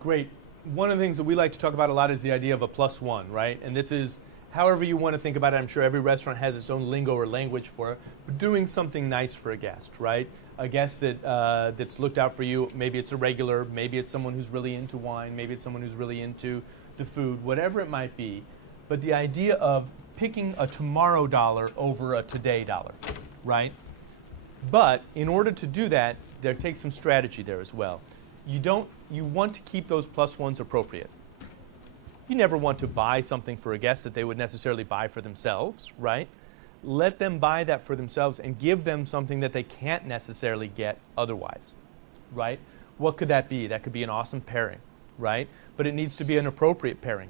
Great. One of the things that we like to talk about a lot is the idea of a plus one, right? And this is however you want to think about it. I'm sure every restaurant has its own lingo or language for it, but doing something nice for a guest, right? A guest that that's looked out for you. Maybe it's a regular, maybe it's someone who's really into wine, maybe it's someone who's really into the food, whatever it might be. But the idea of picking a tomorrow dollar over a today dollar, right? But in order to do that, there takes some strategy there as well. You want to keep those plus ones appropriate. You never want to buy something for a guest that they would necessarily buy for themselves, right? Let them buy that for themselves and give them something that they can't necessarily get otherwise, right? What could that be? That could be an awesome pairing, right? But it needs to be an appropriate pairing.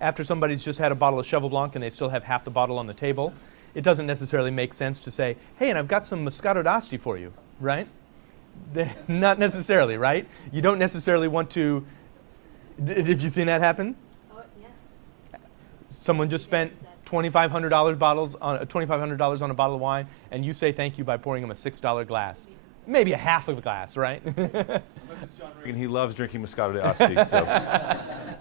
After somebody's just had a bottle of Cheval Blanc and they still have half the bottle on the table, it doesn't necessarily make sense to say, hey, and I've got some Moscato d'Asti for you, right? Not necessarily, right? You don't necessarily want to. Have you seen that happen? Oh, yeah. Someone just spent $2,500 on a bottle of wine, and you say thank you by pouring them a $6 glass, maybe a half of a glass, right? Unless it's John Regan, he loves drinking Moscato d'Asti. So.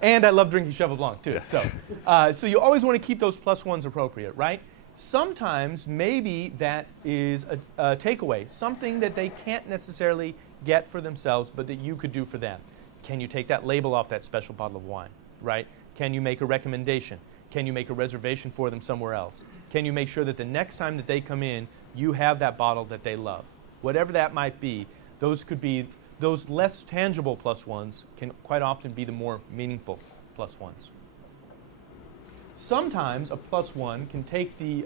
And I love drinking Cheval Blanc too. So you always want to keep those plus ones appropriate, right? Sometimes maybe that is a takeaway, something that they can't necessarily get for themselves, but that you could do for them. Can you take that label off that special bottle of wine, right? Can you make a recommendation? Can you make a reservation for them somewhere else? Can you make sure that the next time that they come in, you have that bottle that they love? Whatever that might be, those less tangible plus ones can quite often be the more meaningful plus ones. Sometimes a plus one can take the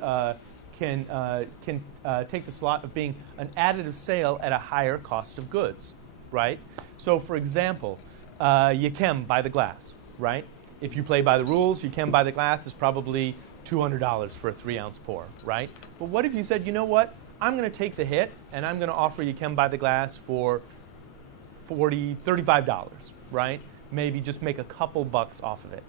take the slot of being an additive sale at a higher cost of goods, right? So, for example, Yquem by the glass, right? If you play by the rules, Yquem by the glass is probably $200 for a 3-ounce pour, right? But what if you said, you know what? I'm going to take the hit and I'm going to offer Yquem by the glass for $40, $35, right? Maybe just make a couple bucks off of it.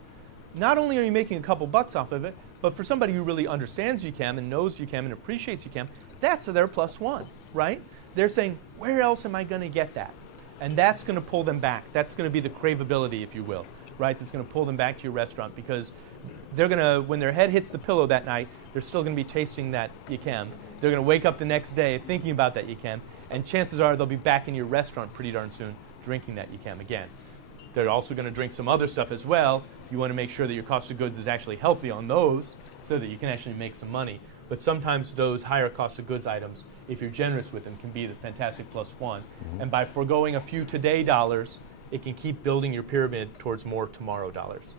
Not only are you making a couple bucks off of it, but for somebody who really understands Yquem and knows Yquem and appreciates Yquem, that's their plus one, right? They're saying, where else am I going to get that? And that's going to pull them back. That's going to be the craveability, if you will, right? That's going to pull them back to your restaurant because they're going to, when their head hits the pillow that night, they're still going to be tasting that Yquem. They're going to wake up the next day thinking about that Yquem, and chances are they'll be back in your restaurant pretty darn soon drinking that Yquem again. They're also going to drink some other stuff as well. You want to make sure that your cost of goods is actually healthy on those so that you can actually make some money. But sometimes those higher cost of goods items, if you're generous with them, can be the fantastic plus one. Mm-hmm. And by foregoing a few today dollars, it can keep building your pyramid towards more tomorrow dollars.